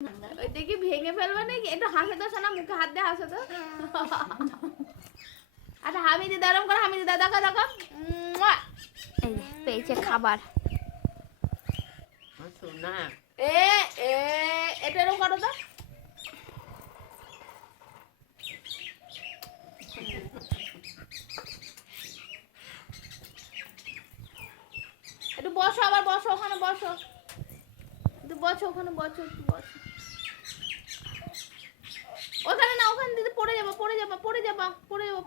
ওই দেখি ভেঙে ফেলবে নাকি? একটু হাসে তো শোনা, মুখে হাত দিয়ে হাসে তো। আচ্ছা হামিদি দারম করে, হামিদি দাদা দেখো। এই পেয়েছে খাবার। না এটা এরকম করো তো। একটু বসো, আবার বসো ওখানে, বসো একটু, বসো ওখানে, বসো একটু, বসো ওখানে না, ওখানে দিদি পড়ে যাবো, পড়ে যাবো, পড়ে যাবো, পড়ে যাবো।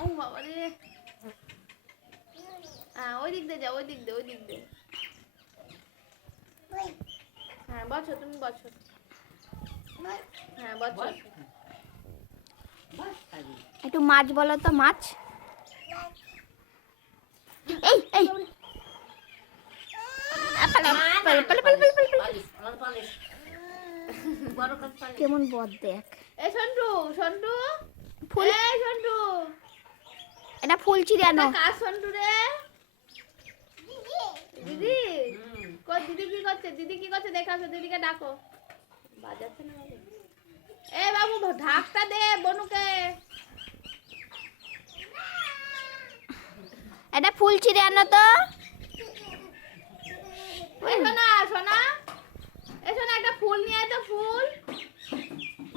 ও বাবা রে, হ্যাঁ ওই দিক দিয়ে যাও, ওই দিক দিয়ে, ওই দিক দিয়ে। হ্যাঁ বসো, তুমি বসো, হ্যাঁ বসো। একটু মাছ বলো তো, মাছ। এই এই কেমন বদ দেখ। এই সন্টু, সন্টু ফুল, এই সন্টু, এটা ফুল চিড়ে আনো। কার সন্টু রে? দিদি কই, দিদি কি করছে? দিদি কি করছে দেখে আসো, দিদিকে ডাকো। বাজাচ্ছে না বাবু? এ বাবু ঢাকটা দে বনুকে। এটা ফুল চিড়ে আনো তো। এসো না, সোনা এসো না, একটা ফুল নিয়ে আয় তো, ফুল।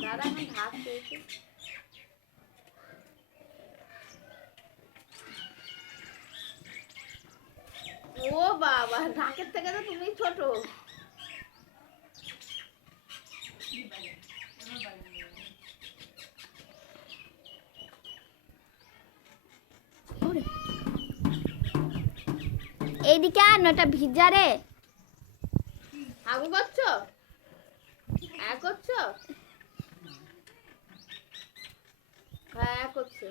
দাদা এখন ঢাক পেয়েছে। ও বাবা, ঢাকের থেকে তো তুমি ছোট। এইদিকে আনো, এটা ভিজা রে। হাগু করছো? হ্যাঁ করছো? হ্যাঁ করছে।